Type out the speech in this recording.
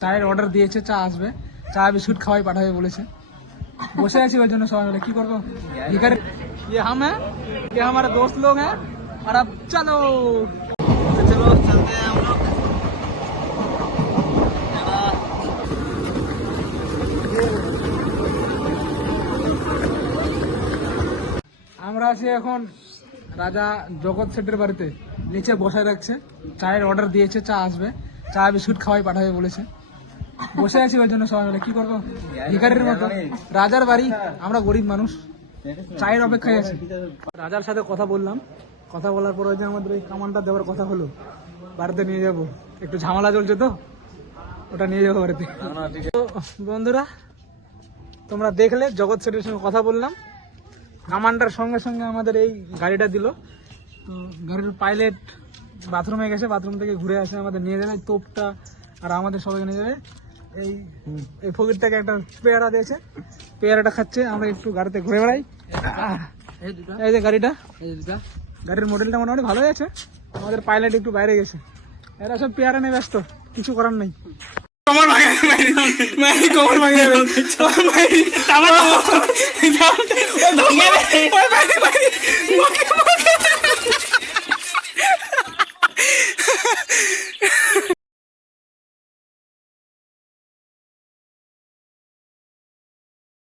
চায়ের অর্ডার দিয়েছে, চা আসবে, চা বিস্কুট খাওয়াই পাঠাবে বলেছে। বসে আছি ওই জন্য সবাই মিলে, কি করবো। ये हम हैं, ये हमारे दोस्त लोग हैं और अब चलो चलो चलते हैं हम लोग। আমরা আছি এখন রাজা জগৎ সেটের বাড়িতে, নিচে বসে রাখছে, চায়ের অর্ডার দিয়েছে, চা আসবে, চা বিস্কুট খাওয়াই পাঠাবে বলেছে। বসে আছি ওই জন্য সবাই মিলে, কি করবো। ভিখারির মতো, রাজার বাড়ি, আমরা গরিব মানুষ, চায়ের অপেক্ষায় আছি। রাজার সাথে কথা বললাম, কথা বলার পর যে আমাদের ওই কামানটা দেওয়ার কথা হলো, বাড়িতে নিয়ে যাব, একটু ঝামেলা চলছে তো, ওটা নিয়ে যাবো বাড়িতে। তো বন্ধুরা, তোমরা দেখলে জগৎ সেটের সঙ্গে কথা বললাম, কামানটার সঙ্গে সঙ্গে আমাদের এই গাড়িটা দিল। তো গাড়ির পাইলট বাথরুমে গেছে, বাথরুম থেকে ঘুরে আসে, আমাদের নিয়ে যাবে তোপটা আর আমাদের সবাইকে নিয়ে যাবে। এই ফকির থেকে একটা পেয়ারা দিয়েছে, পেয়ারাটা খাচ্ছে, আমরা একটু গাড়িতে ঘুরে বেড়াই। এই যে গাড়িটা, গাড়ির মডেলটা মোটামুটি ভালোই আছে। আমাদের পাইলট একটু বাইরে গেছে, এরা সব পেয়ারা নিয়ে ব্যস্ত, কিছু করার নেই। কমর